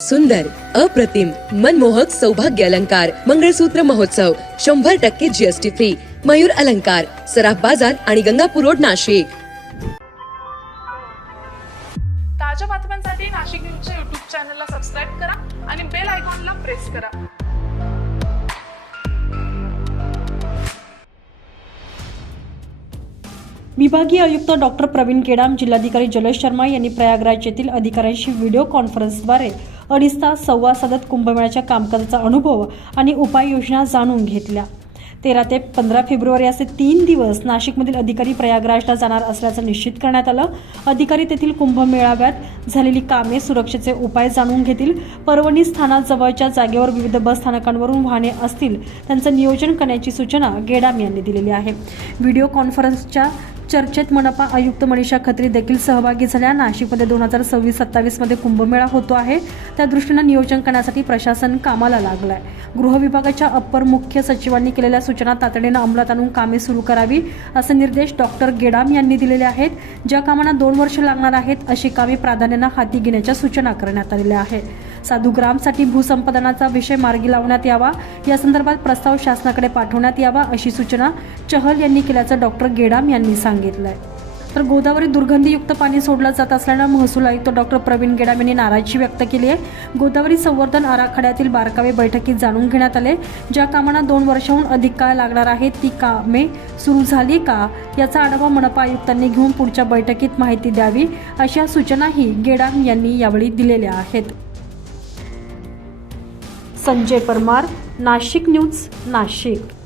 सुंदर अप्रतिम मनमोहक सौभाग्य अलंकार मंगळसूत्र महोत्सव शंभर टक्के जीएसटी फ्री मयूर अलंकार सराफ बाजार आणि गंगापूर रोड नाशिक. ताज्या बातम्यांसाठी नाशिक न्यूजच्या युट्यूब चॅनलला सबस्क्राईब करा आणि बेल आयकॉनला प्रेस करा. विभागीय आयुक्त डॉक्टर प्रवीण केडाम जिल्हाधिकारी जलेश शर्मा यांनी प्रयागराज येथील अधिकाऱ्यांशी व्हिडिओ कॉन्फरन्सद्वारे अडीच तास संवाद साधत कुंभमेळ्याच्या कामकाजाचा अनुभव आणि उपाययोजना जाणून घेतल्या. तेरा ते पंधरा फेब्रुवारी असे तीन दिवस नाशिकमधील अधिकारी प्रयागराजला जाणार असल्याचं निश्चित करण्यात आलं. अधिकारी तेथील कुंभमेळाव्यात झालेली कामे सुरक्षेचे उपाय जाणून घेतील. पर्वणी स्थानाजवळच्या जागेवर विविध बस स्थानकांवरून वाहने असतील त्यांचं नियोजन करण्याची सूचना गेडाम यांनी दिलेली आहे. व्हिडिओ कॉन्फरन्सच्या चर्चेत मनपा आयुक्त मनीषा खत्री देखील सहभागी झाल्या. नाशिकमध्ये दोन हजार सव्वीस सत्तावीसमध्ये कुंभमेळा होतो आहे. त्या दृष्टीनं नियोजन करण्यासाठी प्रशासन कामाला लागलं आहे गृह विभागाच्या अप्पर मुख्य सचिवांनी केलेल्या सूचना तातडीनं अंमलात आणून कामे सुरू करावी असे निर्देश डॉक्टर गेडाम यांनी दिलेले आहेत. ज्या कामांना दोन वर्ष लागणार आहेत अशी कामे प्राधान्यानं हाती घेण्याच्या सूचना करण्यात आलेल्या आहेत. साधुग्रामसाठी भूसंपादनाचा विषय मार्गी लावण्यात यावा या संदर्भात प्रस्ताव शासनाकडे पाठवण्यात यावा अशी सूचना चहल यांनी केल्याचं डॉक्टर गेडाम यांनी सांगितलं आहे तर गोदावरी दुर्गंधीयुक्त पाणी सोडलं जात असल्यानं महसूल आयुक्त डॉक्टर प्रवीण गेडाम यांनी नाराजी व्यक्त केली आहे. गोदावरी संवर्धन आराखड्यातील बारकावे बैठकीत जाणून घेण्यात आले. ज्या कामांना दोन वर्षाहून अधिक काळ लागणार आहे ती कामे सुरू झाली का याचा आढावा मनपा आयुक्तांनी घेऊन पुढच्या बैठकीत माहिती द्यावी अशा सूचनाही गेडाम यांनी यावेळी दिलेल्या आहेत. संजय परमार नाशिक न्यूज नाशिक.